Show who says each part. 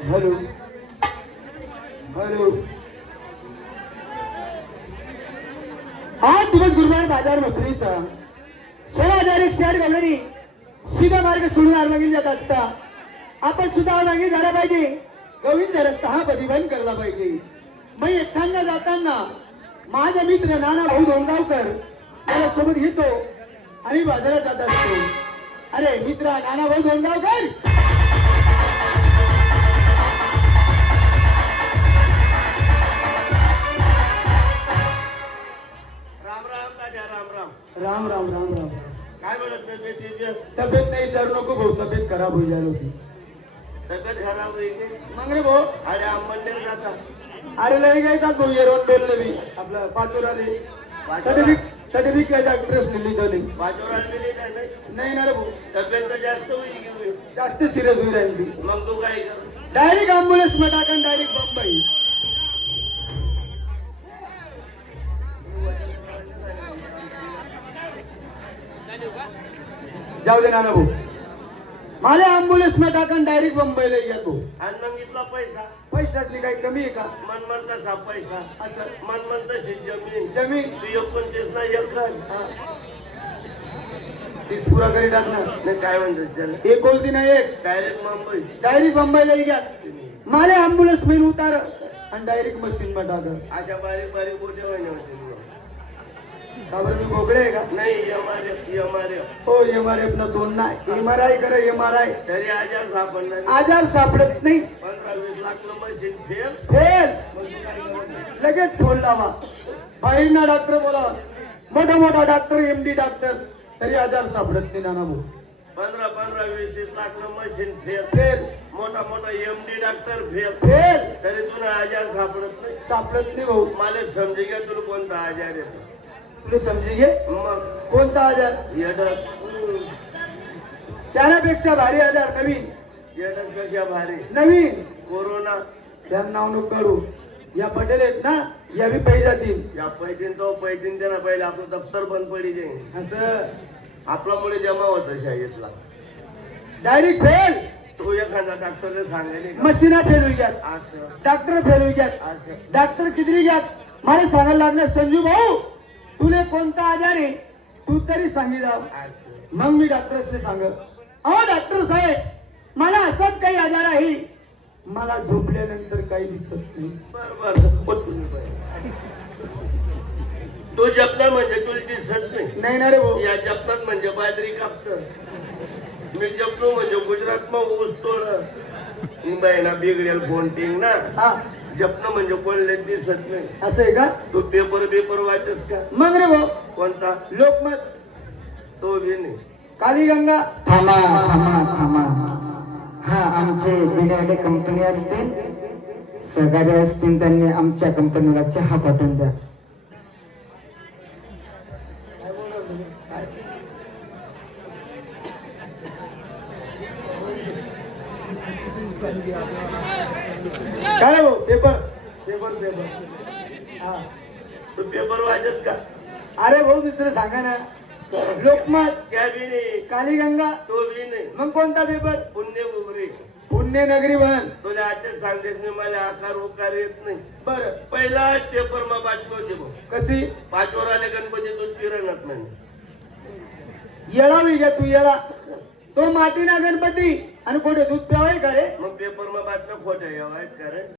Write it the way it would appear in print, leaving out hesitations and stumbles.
Speaker 1: Hello hello. आज दिवस गुरुवार बाजार मथुरीचा 16,000 एक शेअर गवळणी सीधा मार्ग सोडून आरमागी जात असता आपण सुद्धा आरमागी झाला पाहिजे. गवळींचा रस्ता हा बंद करला पाहिजे. मी एकट्यानं जाताना माझा मित्र नाना भाऊ धोंडगावकर मला सोबत घेतो आणि बाजारात जात असतो. अरे मित्रा नाना भाऊ धोंडगावकर, राम राम राम राम.
Speaker 2: काय म्हणत
Speaker 1: तब्येत नाही विचारू नको भाऊ, तब्येत खराब होई झाली होती.
Speaker 2: तब्येत खराब होईल
Speaker 1: मग रे भाऊ,
Speaker 2: अरे अंबनेर जाता.
Speaker 1: अरे लई गायतात भाऊ येरोन डोलले मी आपला पाचोर आले तरी बी काय डॉक्टरच लिहिली
Speaker 2: पाचोरा
Speaker 1: नाही ना रे भाऊ,
Speaker 2: तब्येत तर जास्त होईल.
Speaker 1: जास्त सिरियस होई राहिली.
Speaker 2: मग तू काय कर,
Speaker 1: डायरेक्ट अँब्युलन्स मध्ये टाकन, डायरेक्ट बंबई. जाऊ दे नाना भाऊ, मला अँब्युलन्स मध्ये टाकन डायरेक्ट बंबईला गेलो भाऊ.
Speaker 2: आणि मग इथला पैसा
Speaker 1: पैशातली काही कमी आहे का?
Speaker 2: मन म्हणता सा पैसा
Speaker 1: असं
Speaker 2: मन म्हणता जमीन
Speaker 1: जमीन
Speaker 2: तू 29 ना एकर
Speaker 1: तीस पुरा करी टाकणार
Speaker 2: नाही. काय म्हणतात त्याला,
Speaker 1: एक बोलती ना एक
Speaker 2: डायरेक्ट मुंबई.
Speaker 1: डायरेक्ट बंबईला घ्या. मला अँब्युलन्स मध्ये उतार आणि डायरेक्ट मशीन मध्ये टाक.
Speaker 2: अशा बारीक बारीक मोठे महिने होते.
Speaker 1: का बरं मी बोकडे आहे का?
Speaker 2: नाही एमआरएफ
Speaker 1: हो एमआरएफ ना दोन नाही, एमआरआय कर एमआरआय.
Speaker 2: तरी आजार सापडला
Speaker 1: आजार सापडत नाही.
Speaker 2: 15-20 लाख मशीन फेल.
Speaker 1: फेल लगेच फोन लावा, बाहेर ना डॉक्टर बोलावा, मोठा मोठा डॉक्टर एमडी डॉक्टर, तरी आजार सापडत नाही नाना भाऊ.
Speaker 2: 15-20 लाख मशीन फेल.
Speaker 1: फेल
Speaker 2: मोठा एमडी डॉक्टर फेल.
Speaker 1: फेल
Speaker 2: तरी तुला आजार सापडत नाही.
Speaker 1: सापडत नाही भाऊ.
Speaker 2: मला समजे घ्या तुला कोणता आजार येतो.
Speaker 1: तुला समजी घे
Speaker 2: मग
Speaker 1: कोणता आजार.
Speaker 2: येडस
Speaker 1: त्यापेक्षा भारी आजार नवीन.
Speaker 2: येडस कशा भारी
Speaker 1: नवीन
Speaker 2: कोरोना.
Speaker 1: त्या नाव नको करू. या पटेल आहेत ना, या बी पै जातील.
Speaker 2: या पैतीन तो पैतीन त्यांना पहिले आपलं दप्तर बंद पडी जाईल.
Speaker 1: असं
Speaker 2: आपल्यामुळे जमा होत शाळेतला.
Speaker 1: Direct fail.
Speaker 2: तो एखादा डॉक्टरने सांगायला
Speaker 1: मशीना फेल होई घ्यात,
Speaker 2: असं
Speaker 1: डॉक्टर फेल होई घ्यात,
Speaker 2: असं
Speaker 1: डॉक्टर किती घ्यात. मला सांगायला लागणार संजू भाऊ तुले कोणता आजार आहे, तू तरी सांगी जाव.
Speaker 2: असं
Speaker 1: मग मी डॉक्टरने सांगत, अहो डॉक्टर साहेब मला असाच काही आजार आहे, मला झोपल्यानंतर काही दिसत नाही.
Speaker 2: बरोबर तो जपना म्हणजे तुला दिसत नाही.
Speaker 1: नाही ना रे भाऊ.
Speaker 2: या जपनात म्हणजे बाजरी कापतं. मी जपलो म्हणजे गुजरात मग ऊस तोड मुंबईला बिगडेल फोनटिंग ना.
Speaker 1: हा
Speaker 2: जपणं म्हणजे कोणले दिसत नाही.
Speaker 1: असं आहे का?
Speaker 2: तू पेपर वाचस का?
Speaker 1: मग रे भाऊ
Speaker 2: कोणता
Speaker 1: लोकमत,
Speaker 2: तो बी नाही.
Speaker 1: कालीगंगा.
Speaker 3: थांबा थांबा थांबा. हा आमचे बिर्याणी कंपनी असते, सहकारी असतील त्यांनी आमच्या कंपनीला चहा पाठवून द्या.
Speaker 1: काय रे भाऊ पेपर पेपर पेपर. हा
Speaker 2: तू पेपर वाचस का?
Speaker 1: अरे भाऊ दुसरं सांगा ना. लोकमत,
Speaker 2: त्या बी नाही.
Speaker 1: कालीगंगा.
Speaker 2: तो बी नाही.
Speaker 1: मग कोणता पेपर?
Speaker 2: पुण्य उमरी.
Speaker 1: पुण्यनगरी बन.
Speaker 2: तुला आता सांगतेस नाही मला आकार उकार येत नाही.
Speaker 1: बर
Speaker 2: पहिला पेपर मग वाचलो होते भाऊ.
Speaker 1: कशी
Speaker 2: 5 वर आले गणपती दूध पिरणत म्हणजे
Speaker 1: येळा मी घ्या तू येळा. तो मातीना गणपती आणि कुठे दूध प्यावाय का रे?
Speaker 2: मग पेपर मग वाचलं खोटं येवायच का रे?